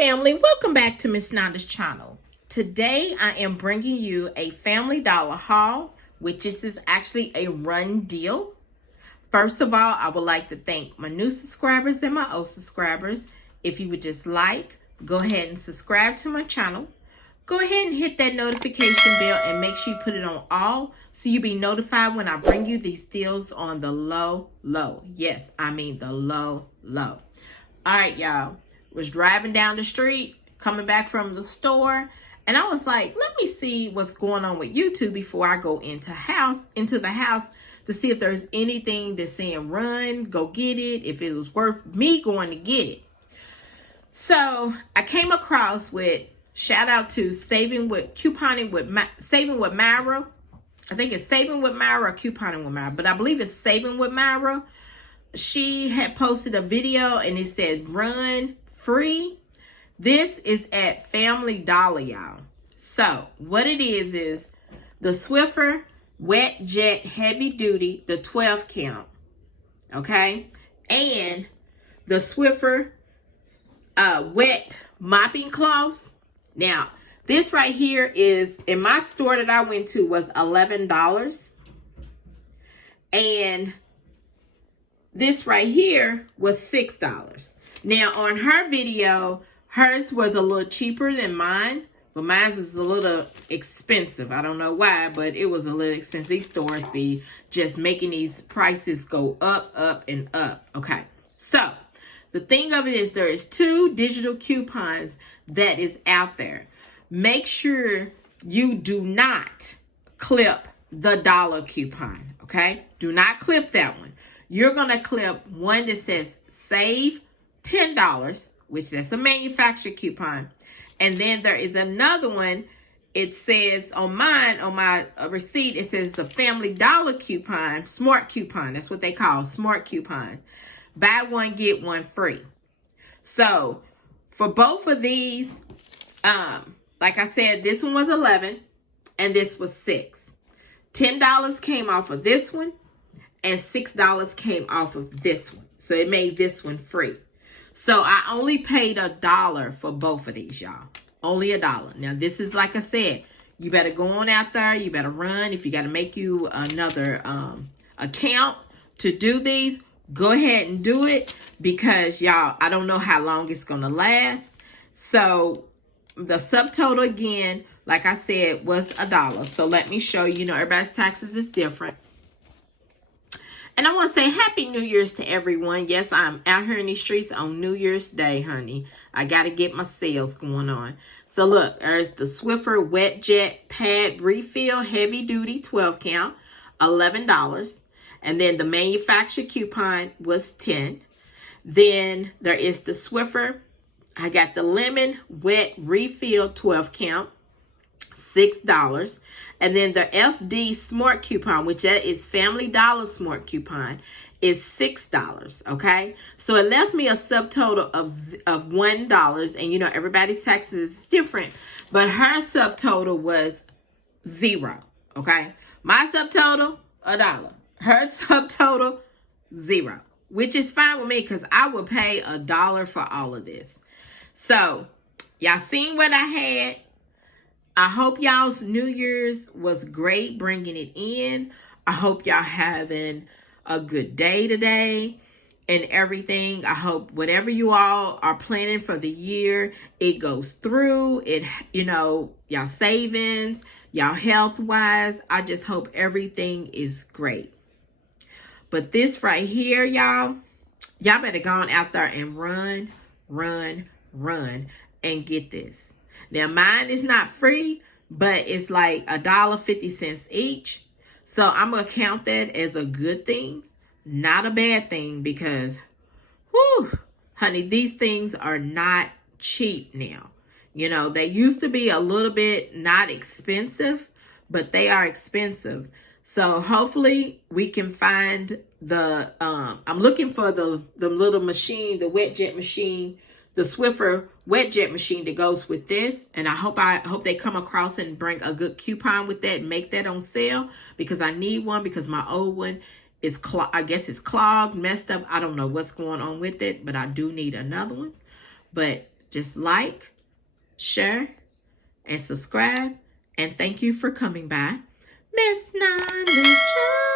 family, welcome back to Miss Nada's channel. Today I am bringing you a Family Dollar haul, which is actually a Runnn deal. First of all, I would like to thank my new subscribers and my old subscribers. If you would just go ahead and subscribe to my channel. Go ahead and hit that notification bell and make sure you put it on all so you'll be notified when I bring you these deals on the low. Yes, I mean the low. All right, y'all. Was driving down the street, coming back from the store, and I was like, let me see what's going on with YouTube before I go into the house to see if there's anything that's saying Runnn, go get it, if it was worth me going to get it. So I came across with, shout out to Saving with Myra. I think it's Saving with Myra or Couponing with Myra, but I believe it's Saving with Myra. She had posted a video and it said Runnn free. This is at Family Dollar, y'all. So what it is the Swiffer Wet Jet Heavy Duty, the 12 count, okay, and the Swiffer wet mopping cloths. Now this right here is, in my store that I went to, was $11, and this right here was $6. Now on her video, hers was a little cheaper than mine, but mine is a little expensive. I don't know why, but it was a little expensive. These stores be just making these prices go up and up. Okay, so the thing of it is, there is 2 digital coupons that is out there. Make sure you do not clip the dollar coupon, okay? Do not clip that one. You're going to clip one that says save $10, which that's a manufacturer coupon. And then there is another one. It says on mine, on my receipt, it says the Family Dollar coupon, smart coupon. That's what they call smart coupon. Buy one, get one free. So for both of these, like I said, this one was $11 and this was $6. $10 came off of this one and $6 came off of this one. So it made this one free. So I only paid $1 for both of these, y'all. Only $1. Now this is, like I said, you better go on out there. You better run. If you got to make you another account to do these, go ahead and do it, because y'all, I don't know how long it's going to last. So the subtotal again, like I said, was $1. So let me show you. You know, everybody's taxes is different. And I want to say Happy New Year's to everyone. Yes, I'm out here in these streets on New Year's Day, honey. I got to get my sales going on. So look, there's the Swiffer Wet Jet Pad Refill Heavy Duty 12 count, $11. And then the manufacturer coupon was $10. Then there is the Swiffer. I got the Lemon Wet Refill 12 count, $6. And then the FD Smart Coupon, which that is Family Dollar Smart Coupon, is $6, okay? So it left me a subtotal of $1. And, you know, everybody's taxes is different. But her subtotal was $0, okay? My subtotal, $1. Her subtotal, $0. Which is fine with me, because I would pay $1 for all of this. So, y'all seen what I had. I hope y'all's New Year's was great bringing it in. I hope y'all having a good day today and everything. I hope whatever you all are planning for the year, it goes through. It, you know, y'all savings, y'all health-wise. I just hope everything is great. But this right here, y'all better go on out there and run and get this. Now, mine is not free, but it's like $1.50 each. So I'm going to count that as a good thing, not a bad thing, because, whew, honey, these things are not cheap now. You know, they used to be a little bit not expensive, but they are expensive. So hopefully we can find the, I'm looking for the little machine, the wet jet machine, the Swiffer wet jet machine that goes with this. And I hope they come across and bring a good coupon with that and make that on sale, because I need one, because my old one is, I guess it's clogged, messed up. I don't know what's going on with it, but I do need another one. But just like, share, and subscribe. And thank you for coming by. Miss Nana's Child.